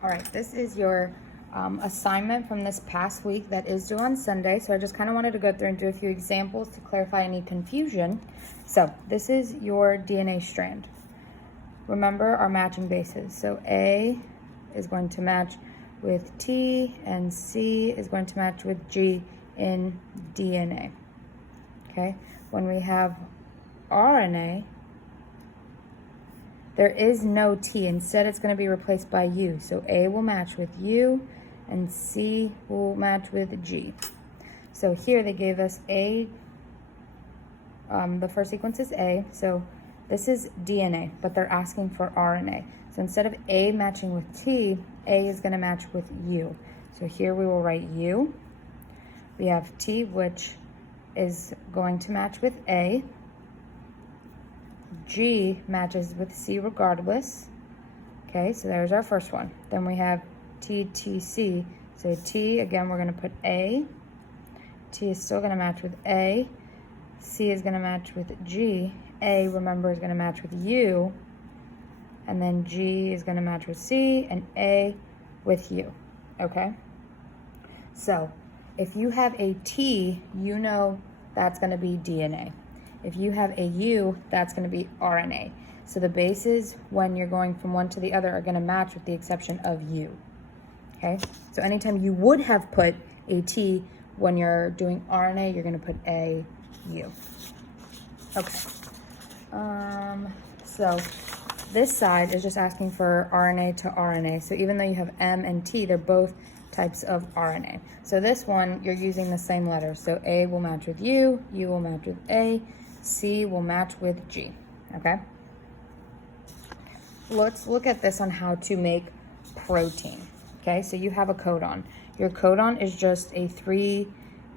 All right, this is your assignment from this past week that is due on Sunday. So I just kind of wanted to go through and do a few examples to clarify any confusion. So this is your DNA strand. Remember our matching bases. So A is going to match with T and C is going to match with G in DNA. Okay, when we have RNA, there is no T. Instead, it's going to be replaced by U. So A will match with U and C will match with G. So here they gave us A, the first sequence is A. So this is DNA, but they're asking for RNA. So instead of A matching with T, A is going to match with U. So here we will write U. We have T, which is going to match with A. G matches with C regardless. Okay, so there's our first one. Then we have TTC. So T, again, we're going to put A. T is still going to match with A. C is going to match with G. A, remember, is going to match with U. And then G is going to match with C and A with U. Okay? So if you have a T, you know that's going to be DNA. If you have a U, that's going to be RNA. So the bases, when you're going from one to the other, are going to match with the exception of U. Okay? So anytime you would have put a T when you're doing RNA, you're going to put a U. Okay. So this side is just asking for RNA to RNA. So even though you have M and T, they're both types of RNA. So this one, you're using the same letters. So A will match with U, U will match with A, C will match with G, okay? Let's look at this on how to make protein, okay? So you have a codon. Your codon is just a 3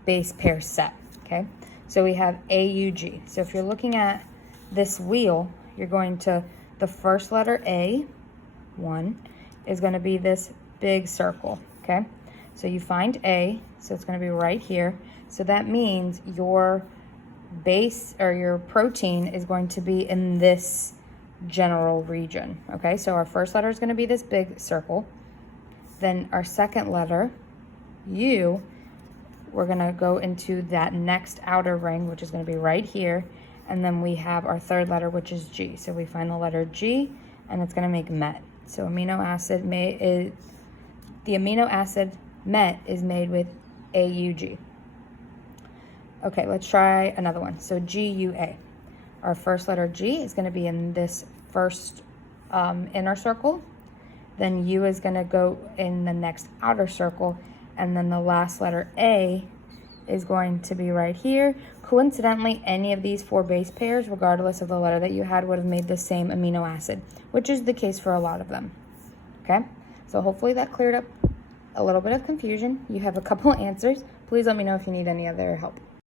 base pair set, okay? So we have AUG. So if you're looking at this wheel, you're going to, the first letter A, 1, is going to be this big circle, okay? So you find A, so it's going to be right here. So that means your base or your protein is going to be in this general region, okay? So our first letter is going to be this big circle. Then our second letter, U, we're going to go into that next outer ring, which is going to be right here. And then we have our third letter, which is G. So we find the letter G, and it's going to make MET. So the amino acid MET is made with AUG. Okay, let's try another one. So GUA. Our first letter G is going to be in this first inner circle. Then U is going to go in the next outer circle. And then the last letter A is going to be right here. Coincidentally, any of these 4 base pairs, regardless of the letter that you had, would have made the same amino acid, which is the case for a lot of them. Okay, so hopefully that cleared up a little bit of confusion. You have a couple answers. Please let me know if you need any other help.